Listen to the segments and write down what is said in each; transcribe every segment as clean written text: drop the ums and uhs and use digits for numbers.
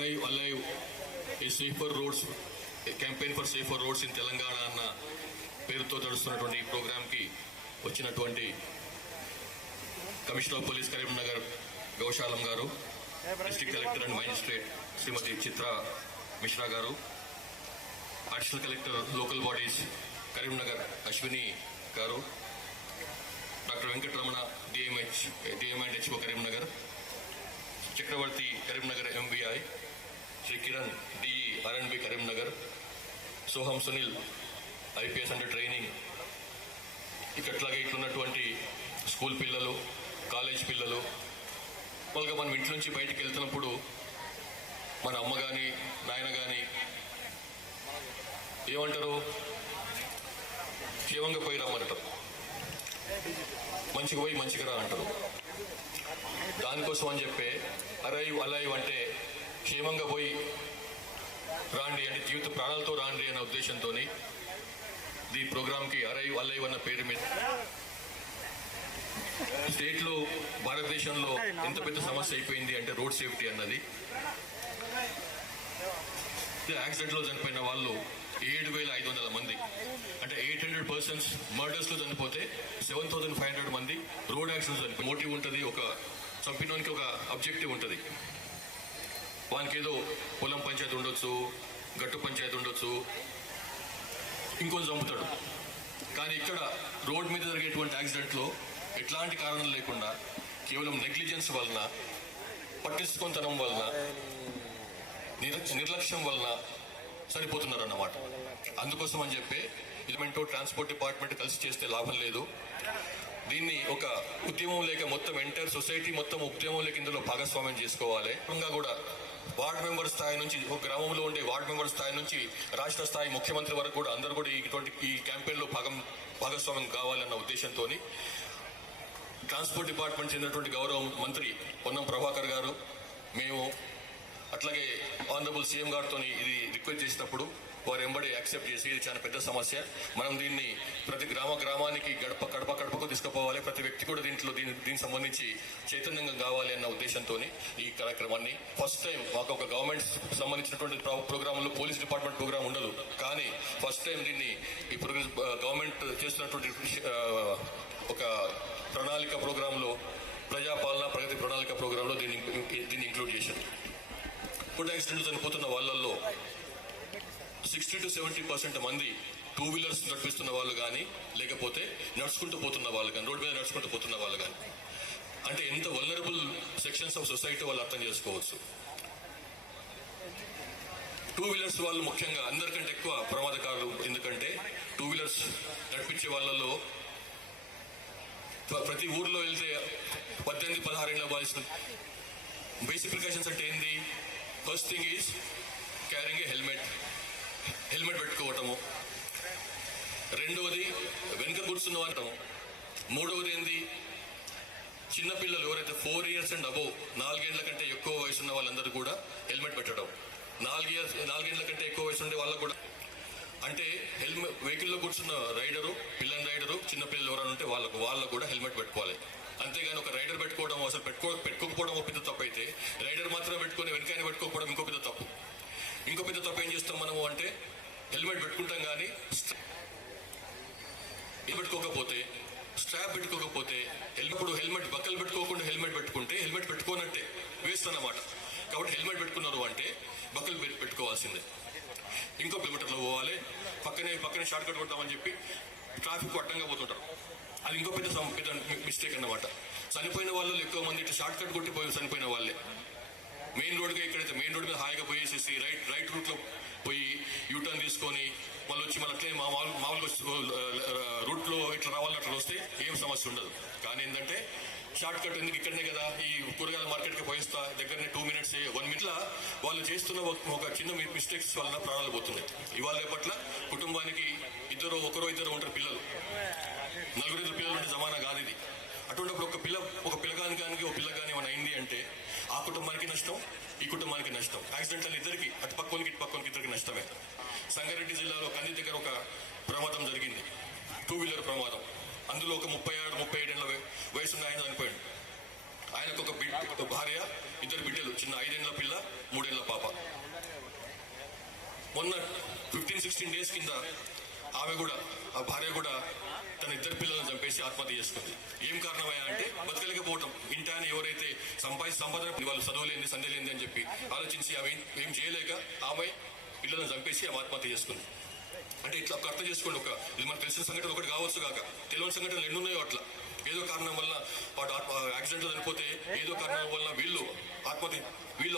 Arrive alive A safer roads campaign for safer roads in Telangana అన్న పేరుతో నడుస్తున్నటువంటి ఈ ప్రోగ్రాంకి వచ్చినటువంటి commissioner of police Karimnagar Goushalam గారు, డిస్ట్రిక్ట్ కలెక్టర్ అండ్ మ్యాజిస్ట్రేట్ శ్రీమతి చిత్రా మిశ్రా గారు, additional collector local bodies Karimnagar Ashwini గారు, డాక్టర్ వెంకటరమణ డిఎంఎండ్హెచ్ఓ కరీంనగర్, చక్రవర్తి కరీంనగర్ ఎంబీఐ, శ్రీ కిరణ్ డిఈ ఆర్ఎండ్బి కరీంనగర్, సోహం సునీల్ ఐపీఎస్ అండర్ ట్రైనింగ్. ఇట్లాగే ఇట్లున్నటువంటి స్కూల్ పిల్లలు, కాలేజ్ పిల్లలు, వాళ్ళగా మనం ఇంటి నుంచి బయటికి వెళ్తున్నప్పుడు మన అమ్మ కానీ నాయన కానీ ఏమంటారు, క్షేమంగా పోయి రమ్మంటారు, మంచిగా పోయి మంచిగా రా అంటారు. దానికోసం అని చెప్పే అరైవ్ అలైవ్ అంటే క్షేమంగా పోయి రాండి అంటే జీవిత ప్రాణాలతో రాండి అనే ఉద్దేశంతో ఈ ప్రోగ్రాంకి అరైవ్ అలైవ్ అన్న పేరు మీద స్టేట్లో భారతదేశంలో ఎంత పెద్ద సమస్య అయిపోయింది అంటే రోడ్ సేఫ్టీ అన్నది. యాక్సిడెంట్ లో చనిపోయిన వాళ్ళు 7,500 మంది, అంటే 800 persons మర్డర్స్ లో చనిపోతే 7,500 మంది రోడ్ యాక్సిడెంట్స్ చనిపోయి. మోటివ్ ఉంటుంది, ఒక చంపినోనికి ఒక అబ్జెక్టివ్ ఉంటుంది. వానికి ఏదో పొలం పంచాయతీ ఉండొచ్చు, గట్టు పంచాయతీ ఉండొచ్చు, ఇంకొంచెం చంపుతాడు. కానీ ఇక్కడ రోడ్ మీద జరిగేటువంటి యాక్సిడెంట్ లో ఎట్లాంటి కారణం లేకుండా కేవలం నెగ్లిజెన్స్ వలన, పట్టించుకొనితనం వలన, నిర్లక్ష్యం వలన సరిపోతున్నారు అన్నమాట. అందుకోసం అని చెప్పి ఎలిమెంటో ట్రాన్స్పోర్ట్ డిపార్ట్మెంట్ కలిసి చేస్తే లాభం లేదు. దీన్ని ఒక ఉద్యమం లేక మొత్తం ఎంటైర్ సొసైటీ మొత్తం ఉద్యమం లేక ఇందులో భాగస్వామ్యం చేసుకోవాలి. కూడా వార్డ్ మెంబర్ స్థాయి నుంచి, ఒక గ్రామంలో ఉండే వార్డ్ మెంబర్ స్థాయి నుంచి రాష్ట్ర స్థాయి ముఖ్యమంత్రి వరకు కూడా అందరూ కూడా ఈ క్యాంపెయిన్ లో భాగస్వామ్యం కావాలన్న ఉద్దేశంతో ట్రాన్స్పోర్ట్ డిపార్ట్మెంట్ చెందినటువంటి గౌరవ మంత్రి పొన్నం ప్రభాకర్ గారు, మేము అట్లాగే ఆనరబుల్ సీఎం గారితో ఇది రిక్వెస్ట్ చేసినప్పుడు వారు ఎంబడి యాక్సెప్ట్ చేసి ఇది చాలా పెద్ద సమస్య, మనం దీన్ని ప్రతి గ్రామానికి గడపకు తీసుకుపోవాలి, ప్రతి వ్యక్తి కూడా దీనికి సంబంధించి చైతన్యంగా కావాలి అన్న ఉద్దేశంతో ఈ కార్యక్రమాన్ని ఫస్ట్ టైం మాకు ఒక గవర్నమెంట్ సంబంధించినటువంటి ప్రోగ్రాంలో పోలీస్ డిపార్ట్మెంట్ ప్రోగ్రాం ఉండదు, కానీ ఫస్ట్ టైం దీన్ని ఈ గవర్నమెంట్ చేస్తున్నటువంటి ఒక ప్రణాళిక ప్రోగ్రాంలో, ప్రజాపాలన ప్రగతి ప్రణాళిక ప్రోగ్రాంలో దీన్ని ఇంక్లూడ్ చేశారు. రోడ్ యాక్సిడెంట్ చనిపోతున్న వాళ్ళల్లో 60 to 70% మంది 2 వీలర్స్ నడిపిస్తున్న వాళ్ళు కానీ, లేకపోతే నడుచుకుంటూ పోతున్న వాళ్ళు కానీ, రోడ్డు మీద నడుచుకుంటూ పోతున్న వాళ్ళు కానీ. అంటే ఎంత వల్నరబుల్ సెక్షన్స్ ఆఫ్ సొసైటీ వాళ్ళు అర్థం చేసుకోవచ్చు. 2 వీలర్స్ వాళ్ళు ముఖ్యంగా అందరికంటే ఎక్కువ ప్రమాదకారులు. ఎందుకంటే 2 వీలర్స్ నడిపించే వాళ్ళలో ప్రతి ఊర్లో వెళ్తే 18-16 ఏళ్ళ వయసు. బేసిక్ ప్రికాషన్స్ అంటే ఏంది? First thing is carrying a helmet పెట్టుకోవటము. రెండవది వెనుక కూర్చున్న వాళ్ళటము. మూడవది ఏంది? చిన్నపిల్లలు ఎవరైతే 4 years అండ్ అబోవ్, 4 ఏళ్ల కంటే ఎక్కువ వయసు ఉన్న వాళ్ళందరూ కూడా హెల్మెట్ పెట్టడం. 4 ఏళ్ల కంటే ఎక్కువ వయసు ఉండే వాళ్ళకు కూడా, అంటే వెహికల్లో కూర్చున్న రైడరు, పిల్లల రైడరు, చిన్నపిల్లలు ఎవరైనా ఉంటే వాళ్ళకు కూడా హెల్మెట్ పెట్టుకోవాలి. అంతేగాని ఒక రైడర్ పెట్టుకోవడం, అసలు పెట్టుకోకపోవడం ఒక పెద్ద తప్పు అయితే, రైడర్ మాత్రమే పెట్టుకుని వెనకాయన పెట్టుకోకపోవడం ఇంకో పెద్ద తప్పు. ఇంకో పెద్ద తప్పు ఏం చేస్తాం మనము అంటే, హెల్మెట్ పెట్టుకుంటాం కానీ పెట్టుకోకపోతే, స్ట్రాప్ పెట్టుకోకపోతే, హెల్మెట్ బక్కలు పెట్టుకోకుండా హెల్మెట్ పెట్టుకుంటే హెల్మెట్ పెట్టుకోనట్టే, వేస్ట్ అన్నమాట. కాబట్టి హెల్మెట్ పెట్టుకున్నారు అంటే బక్కలు పెట్టుకోవాల్సిందే. ఇంకో కిలోమీటర్లో పోవాలి, పక్కనే షార్ట్ కట్ కొడతామని చెప్పి ట్రాఫిక్ అడ్డంగా పోతుంటారు. అది ఇంకో పెద్ద మిస్టేక్ అన్నమాట. చనిపోయిన వాళ్ళు ఎక్కువ మంది ఇట్లా షార్ట్ కట్ కొట్టి పోయి చనిపోయిన వాళ్ళే. మెయిన్ రోడ్గా ఇక్కడైతే మెయిన్ రోడ్ మీద హాయిగా పోయేసేసి రైట్ రూట్లో పోయి యూటర్న్ తీసుకొని వాళ్ళు వచ్చి మన అట్లే మామూలుగా రూట్లో ఇట్లా రావాలని అట్లా వస్తే ఏం సమస్య ఉండదు. కానీ ఏంటంటే షార్ట్ కట్ ఎందుకు, ఇక్కడనే కదా ఈ కూరగాయల మార్కెట్కి పోయిస్తా, దగ్గరనే 2 minutes 1 minute వాళ్ళు చేస్తున్న ఒక చిన్న మిస్టేక్స్ వలన ప్రాణాలు పోతున్నాయి. ఇవాళ రేపట్ల కుటుంబానికి ఒకరో ఇద్దరు ఉంటారు పిల్లలు, 4 పిల్లలు ఉంటే జమానా కాదు ఇది. అటువంటిప్పుడు ఒక పిల్లగానికి ఒక పిల్లగాని ఏమైనా అయింది అంటే ఆ కుటుంబానికి నష్టం, ఈ కుటుంబానికి నష్టం. యాక్సిడెంటల్ ఇద్దరికి, అటు పక్కనికి ఇటు పక్కనికి ఇద్దరికి నష్టమే. సంగారెడ్డి జిల్లాలో కంది దగ్గర ఒక ప్రమాదం జరిగింది, 2 వీలర్ ప్రమాదం. అందులో ఒక 36-37 ఏళ్ల వయసున్న ఆయన చనిపోయాడు. ఆయనకు ఒక భార్య, 2 బిడ్డలు, చిన్న 5 ఏళ్ల పిల్ల, 3 ఏళ్ల పాప. మొన్న 15-16 డేస్ కింద ఆమె కూడా, ఆ భార్య కూడా తన 2 పిల్లలను చంపేసి ఆత్మహత్య చేసుకుంది. ఏం కారణమయ్యా అంటే బతకలేకపోవటం. ఇంటాన్ని ఎవరైతే సంపాదన వాళ్ళు చదువులేంది, సందేలేంది అని చెప్పి ఆలోచించి ఆమె ఏం చేయలేక ఆమె పిల్లలను చంపేసి ఆమె ఆత్మహత్య చేసుకుంది. అంటే ఇట్లా ఒక అర్థం చేసుకోండి. ఇది మనకు తెలిసిన సంఘటన ఒకటి కావచ్చు కాక తెలియని సంఘటనలు ఎన్నున్నాయో అట్లా. ఏదో కారణం వల్ల వాడు యాక్సిడెంట్ చనిపోతే, ఏదో కారణం వల్ల వీళ్ళు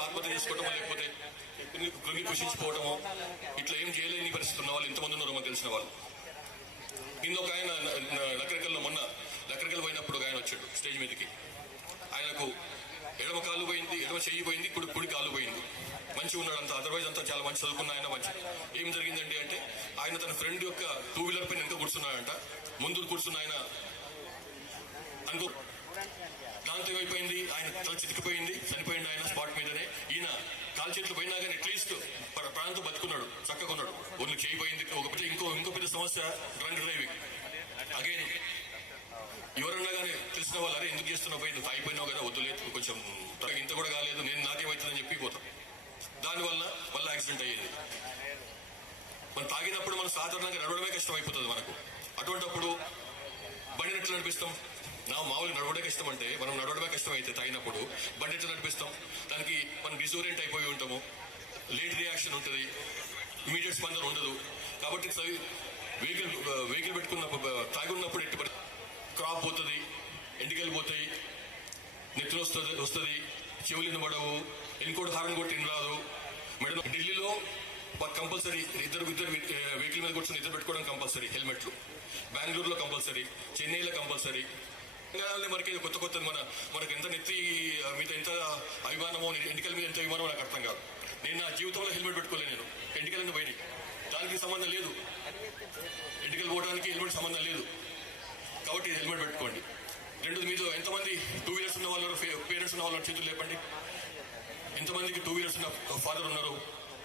ఆత్మహత్య చేసుకోవటం, లేకపోతే కృంగి కృషించిపోవటమో, ఇట్లా ఏం చేయలేని పరిస్థితి ఉన్న వాళ్ళు ఎంతమంది ఉన్నారో మనకు తెలిసిన వాళ్ళు. ఇంకొక ఆయన మొన్న నకరికల్ పోయినప్పుడు ఒక ఆయన వచ్చాడు స్టేజ్ మీదకి. ఆయనకు ఎడమ కాలు పోయింది, ఎడమ చెయ్యి పోయింది, కుడి కాలు పోయింది. మంచిగా ఉన్నాడు అంతా, అదర్వైజ్ అంతా చాలా మంచి చదువుకున్న ఆయన. మంచి ఏం జరిగిందండి అంటే ఆయన తన ఫ్రెండ్ యొక్క 2 వీలర్ పైన ఎంత కూర్చున్నాడంట. ముందు కూర్చున్న ఆయన అనుకో దాంతో ఏమైపోయింది, ఆయన తల చితికిపోయింది, చనిపోయింది ఆయన స్పాట్ మీదనే. ఈయన కాలు చేతులు పోయినా కానీ అట్లీస్ట్ ప్రాణంతో బతుకున్నాడు, చక్కగా ఉన్నాడు. ఒళ్ళు చేయబోయింది. ఇంకో పెద్ద సమస్య డ్రంక్ డ్రైవింగ్. అగైన్ ఎవరన్నా కానీ తెలిసిన వాళ్ళు, అరే ఎందుకు చేస్తున్నావు, పోయి నువ్వు తాగిపోయినావు కదా, వద్దులేదు, కొంచెం ఇంత కూడా కాలేదు, నాకేమవుతుందని చెప్పి పోతాం. దానివల్ల మళ్ళీ యాక్సిడెంట్ అయ్యేది. మనం తాగినప్పుడు మనం సాధారణంగా నడవడమే కష్టం అయిపోతుంది మనకు. అటువంటిప్పుడు బండిని ఎట్లా నడిపిస్తాం? మామూలుగా నడవడమే కష్టం అంటే మనం నడవడమే కష్టం అయితే తాగినప్పుడు బండి ఎట్లా నడిపిస్తాం? దానికి మనం డిసోరియంట్ అయిపోయి ఉంటాము, లేట్ రియాక్షన్ ఉంటుంది, ఇమీడియట్ స్పందన ఉండదు. కాబట్టి వెహికల్ పెట్టుకున్న తాగి ఉన్నప్పుడు ఎట్టి క్రాప్ పోతుంది, ఎంటికలు పోతాయి, నెత్తులు వస్తుంది, చెవులు పడవు, ఇంకోటి హారం కొట్టి రాదు. మేడం ఢిల్లీలో కంపల్సరీ ఇద్దరు వెహికల్ మీద కూర్చొని 2 పెట్టుకోవడం కంపల్సరీ హెల్మెట్లు. బెంగళూరులో కంపల్సరీ, చెన్నైలో కంపల్సరీ. మనకి కొత్తది మనకు ఎంత నెత్తి మీద ఎంత అభిమానమో, ఎంటికల మీద ఎంత అభిమానమో నాకు అర్థం కాదు. నేను నా జీవితంలో హెల్మెట్ పెట్టుకోలేదు. నేను ఎంటికలను పోయినాయి, దానికి సంబంధం లేదు. ఎంటికలు పోవడానికి హెల్మెట్ సంబంధం లేదు. కాబట్టి హెల్మెట్ పెట్టుకోండి. రెండోది, మీతో ఎంతమంది 2 వీలర్స్ ఉన్న వాళ్ళు, పేరెంట్స్ ఉన్న వాళ్ళు చేతులు లేపండి. ఎంతమందికి 2 వీలర్స్ ఉన్న ఫాదర్ ఉన్నారు,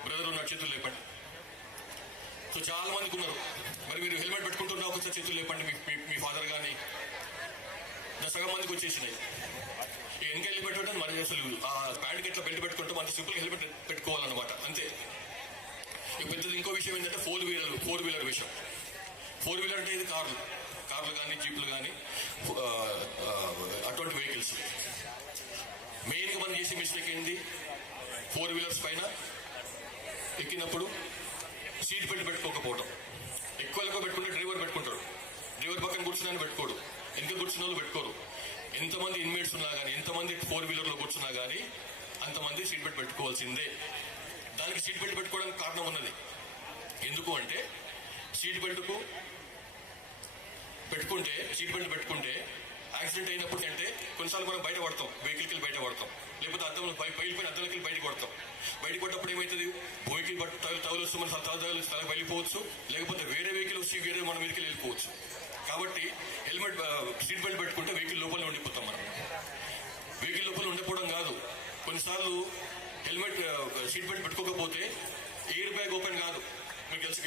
బ్రదర్ ఉన్నారు, చేతులు లేపండి. సో చాలా మందికి ఉన్నారు. మరి మీరు హెల్మెట్ పెట్టుకుంటున్నా ఒకసారి చేతులు లేపండి. మీ ఫాదర్ కానీ సగం మందికి వచ్చేసినాయి. వెనక హెల్మెట్ పెట్టడం మరి అసలు ఆ ప్యాంట్కి ఎట్లా బెల్ట్ పెట్టుకుంటాం, అంత సింపుల్ హెల్మెట్ పెట్టుకోవాలన్నమాట, అంతే. పెద్దది ఇంకో విషయం ఏంటంటే 4 వీలర్ విషయం. 4 వీలర్ అంటే ఇది కార్లు కానీ, జీపులు కానీ, అటువంటి వెహికల్స్. మెయిన్గా మనం చేసే మిస్టేక్ ఏంటి? 4 వీలర్స్ పైన ఎక్కినప్పుడు సీట్ బెల్ట్ పెట్టుకోకపోవడం. ఎక్కువ పెట్టుకుంటే డ్రైవర్ పెట్టుకుంటాడు, డ్రైవర్ పక్కన కూర్చున్నాను పెట్టుకోడు, వెనక కూర్చున్న వాళ్ళు పెట్టుకోరు. ఎంతమంది ఇన్మేట్స్ ఉన్నా కానీ, ఎంతమంది 4 వీలర్లో కూర్చున్నా కానీ అంతమంది సీట్ బెల్ట్ పెట్టుకోవాల్సిందే. దానికి సీట్ బెల్ట్ పెట్టుకోవడానికి కారణం ఉన్నది. ఎందుకు అంటే సీట్ బెల్ట్ పెట్టుకుంటే యాక్సిడెంట్ అయినప్పుడు అంటే కొన్నిసార్లు మనం బయట పడతాం, వెహికల్కి వెళ్ళి బయట పడతాం, లేకపోతే పైన అద్దంలోకి వెళ్ళి బయటకు పడతాం. బయటకు పడ్డప్పుడు ఏమవుతుంది, వెహికల్ తగులొస్తూ మన తలకు వెళ్ళిపోవచ్చు, లేకపోతే వేరే వెహికల్ వచ్చి వేరే మన మీదకి వెళ్ళిపోవచ్చు. కాబట్టి సీట్ బెల్ట్ పెట్టుకుంటే వెహికల్ లోపల ఉండిపోతాం మనం. వెహికల్ లోపల ఉండిపోవడం కాదు, కొన్నిసార్లు సీట్ బెల్ట్ పెట్టుకోకపోతే ఎయిర్ బ్యాగ్ ఓపెన్ కాదు. మీకు తెలుసు,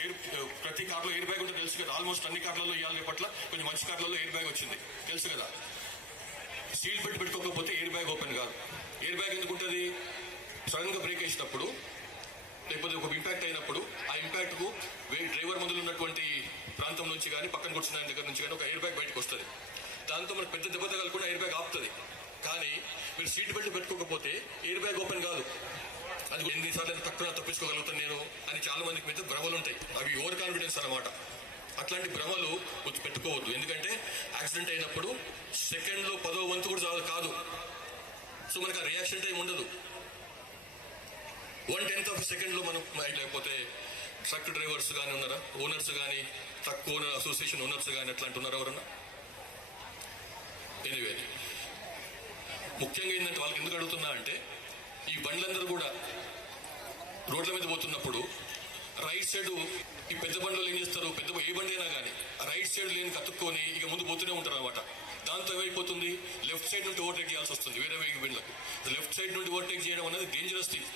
ప్రతి కార్లో ఎయిర్ బ్యాగ్ ఉంటే తెలుసు కదా. ఆల్మోస్ట్ అన్ని కార్లలో ఇవాళ రేపట్ల కొంచెం మంచి కార్లలో ఎయిర్ బ్యాగ్ వచ్చింది, తెలుసు కదా. సీట్ బెల్ట్ పెట్టుకోకపోతే ఎయిర్ బ్యాగ్ ఓపెన్ కాదు. ఎయిర్ బ్యాగ్ ఎందుకు ఉంటుంది? సడన్ గా బ్రేక్ వేసినప్పుడు, లేకపోతే ఒక ఇంపాక్ట్ అయినప్పుడు, ఆ ఇంపాక్ట్ కు డ్రైవర్ ముందు ఉన్నటువంటి ప్రాంతం నుంచి కానీ, పక్కన కూర్చున్న ఆయన దగ్గర నుంచి కానీ ఒక ఎయిర్ బ్యాగ్ బయటకు వస్తుంది. దాంతో మనకు పెద్ద దెబ్బ తగలకుండా ఎయిర్ బ్యాగ్ ఆపుతుంది. కానీ మీరు సీట్ బెల్ట్ పెట్టుకోకపోతే ఎయిర్ బ్యాగ్ ఓపెన్ కాదు. అది ఎన్నిసార్లు తక్కువ తప్పించుకోగలుగుతాను నేను అని చాలా మందికి మీద భ్రమలు ఉంటాయి. అవి ఓవర్ కాన్ఫిడెన్స్ అన్నమాట. అట్లాంటి భ్రమలు పెట్టుకోవద్దు. ఎందుకంటే యాక్సిడెంట్ అయినప్పుడు సెకండ్లో 10వ వంతు కూడా కాదు. సో మనకు ఆ రియాక్షన్ టైం ఉండదు. 1/10 ఆఫ్ సెకండ్లో మనం, లేకపోతే ట్రక్ డ్రైవర్స్ కానీ ఉన్నారా, ఓనర్స్ కానీ, ట్రక్ ఓనర్ అసోసియేషన్ ఓనర్స్ కానీ అట్లాంటి ఉన్నారా ఎవరన్నా? ఎనీవే, ముఖ్యంగా ఏంటంటే వాళ్ళకి ఎందుకు అడుగుతున్నా అంటే, ఈ బండ్లందరూ కూడా రోడ్ల మీద పోతున్నప్పుడు రైట్ సైడ్ ఈ పెద్ద బండ్లు ఏం చేస్తారు, ఏ బండి అయినా కానీ రైట్ సైడ్ లేని కతుక్కొని ఇక ముందు పోతూనే ఉంటారు అనమాట. దాంతో ఏమైపోతుంది, లెఫ్ట్ సైడ్ నుండి ఓవర్టేక్ చేయాల్సి వస్తుంది వేరే బండ్లకు. లెఫ్ట్ సైడ్ నుండి ఓవర్టేక్ చేయడం అనేది డేంజరస్ థింగ్.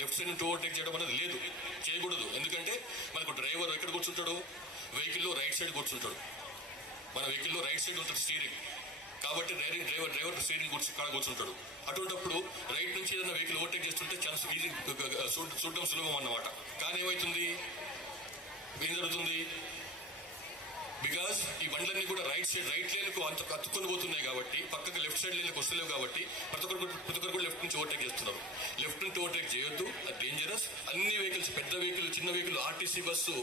లెఫ్ట్ సైడ్ నుండి ఓవర్టేక్ చేయడం అనేది లేదు, చేయకూడదు. ఎందుకంటే మనకు డ్రైవర్ ఎక్కడ కూర్చుంటాడు, వెహికల్లో రైట్ సైడ్ కూర్చుంటాడు. మన వెహికల్లో రైట్ సైడ్ ఉంటుంది స్టీరింగ్. కాబట్టి డ్రైవర్ స్టీరింగ్ కూర్చుంటాడు. అటువంటిప్పుడు రైట్ నుంచి ఏదైనా వెహికల్ ఓవర్టేక్ చేస్తుంటే ఛాన్స్ ఈజీ చూడడం సులభం అన్నమాట. కానీ ఏమవుతుంది, ఏం జరుగుతుంది, బికాస్ ఈ బండ్లన్నీ కూడా రైట్ లైన్ కు అంత కత్తుకొని పోతున్నాయి కాబట్టి, పక్కకు లెఫ్ట్ సైడ్ లైన్ వస్తలేవు కాబట్టి ప్రతి ఒక్కరు కూడా లెఫ్ట్ నుంచి ఓవర్టేక్ చేస్తున్నారు. లెఫ్ట్ నుంచి ఓవర్టేక్ చేయొద్దు, అది డేంజరస్. అన్ని వెహికల్స్, పెద్ద వెహికల్, చిన్న vehicle, RTC bus,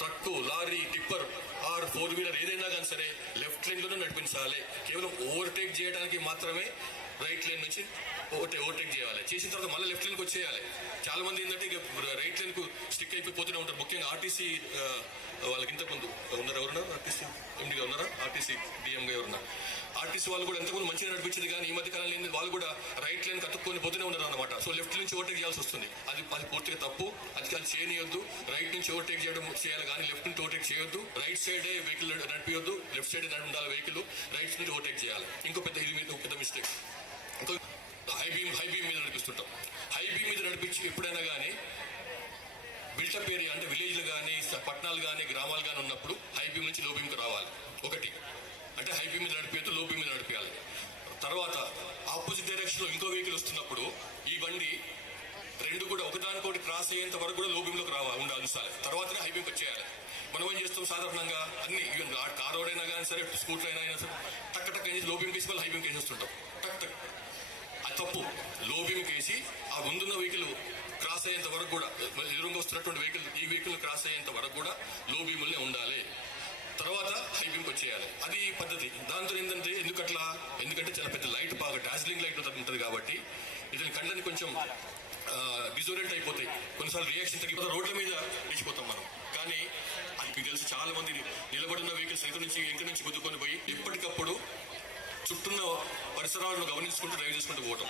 truck, lorry, tipper or 4-వీలర్ ఏదైనా కానీ సరే లెఫ్ట్ లైన్ లోనే నడిపించాలి. కేవలం ఓవర్టేక్ చేయడానికి మాత్రమే రైట్ లైన్ నుంచి ఓవర్టేక్ చేయాలి. చేసిన తర్వాత మళ్ళీ లెఫ్ట్ లైన్కి వచ్చేయాలి. చాలా మంది ఏంటంటే రైట్ లైన్ కు స్టిక్ అయిపోతూనే ఉంటారు. ముఖ్యంగా ఆర్టీసీ వాళ్ళకి ఇంతకుముందు ఎవరున్నారు, ఆర్టీసీ ఎండిగా ఉన్నారా, ఆర్టీసీ డిఎంగా ఎవరున్నారు, ఆర్టీసీ వాళ్ళు కూడా ఎంతకుముందు మంచిగా నడిపించింది. కానీ ఈ మధ్య కాలంలో వాళ్ళు కూడా రైట్ లైన్ కట్టుకొని పోతూనే ఉన్నారు అనమాట. సో లెఫ్ట్ నుంచి ఓవర్టేక్ చేయాల్సి వస్తుంది. అది పూర్తిగా తప్పు. అది చేయనియొద్దు. రైట్ నుంచి ఓవర్టేక్ చేయాలి కానీ లెఫ్ట్ నుంచి ఓవర్టేక్ చేయొద్దు. రైట్ సైడే వెహికల్ నడిపియొద్దు, లెఫ్ట్ సైడ్ ఉండాలి వెహికల్. రైట్ నుంచి ఓవర్టేక్ చేయాలి. ఇంకో పెద్ద మిస్టేక్, ఇంకో హై బీమ్ మీద నడిపిస్తుంటాం. హై బీమ్ మీద నడిపించి ఎప్పుడైనా కానీ బిల్టప్ ఏరియా అంటే విలేజ్లు కానీ, పట్టణాలు కానీ, గ్రామాలు కానీ ఉన్నప్పుడు హై బీమ్ నుంచి లో బీమ్కి రావాలి. ఒకటి అంటే హై బీమ్ మీద నడిపేయద్దు, లో బీమ్ మీద నడిపేయాలి. తర్వాత ఆపోజిట్ డైరెక్షన్ లో ఇంకో వెహికల్ వస్తున్నప్పుడు ఈ బండి రెండు కూడా ఒకదానికొకటి క్రాస్ అయ్యేంత వరకు కూడా లో బీమ్ లోకి ఉండాలి. తర్వాతనే హై బీమ్ వచ్చేయాలి. మనం ఏం చేస్తాం సాధారణంగా అన్ని ఈవెన్ కార్ అయినా కానీ సరే, స్కూటర్ అయినా సరే, టక్ వేసి లో బీమ్ కేసి వాళ్ళు హై బీమ్ వేసేస్తుంటాం. టక్ అది తప్పు. లో బీమ్ కేసి ఆ ముందున్న వెహికల్ క్రాస్ అయ్యేంత వరకు కూడా, ఎదురుగా వస్తున్నటువంటి వెహికల్ ఈ వెహికల్ క్రాస్ అయ్యేంత వరకు కూడా లో బీములనే ఉండాలి. తర్వాత హై బీమ్కి వచ్చేయాలి. అది పద్ధతి. దాంతో ఏంటంటే ఎందుకంటే చాలా పెద్ద లైట్, బాగా డార్జిలింగ్ లైట్ ఉంటుంది కాబట్టి ఇతని కళ్ళని కొంచెం డిజోరెంట్ అయిపోతాయి. కొన్నిసార్లు రియాక్షన్ తగ్గిపోతే రోడ్ల మీద లేచిపోతాం మనం. కానీ మీకు తెలిసి చాలా మంది నిలబడిన వెహికల్స్ వెనక నుంచి గుద్దుకొని పోయి ఎప్పటికప్పుడు చుట్టూన్న పరిసరాలను గమనించుకుంటూ డ్రైవ్ చేసుకుంటూ పోవటం.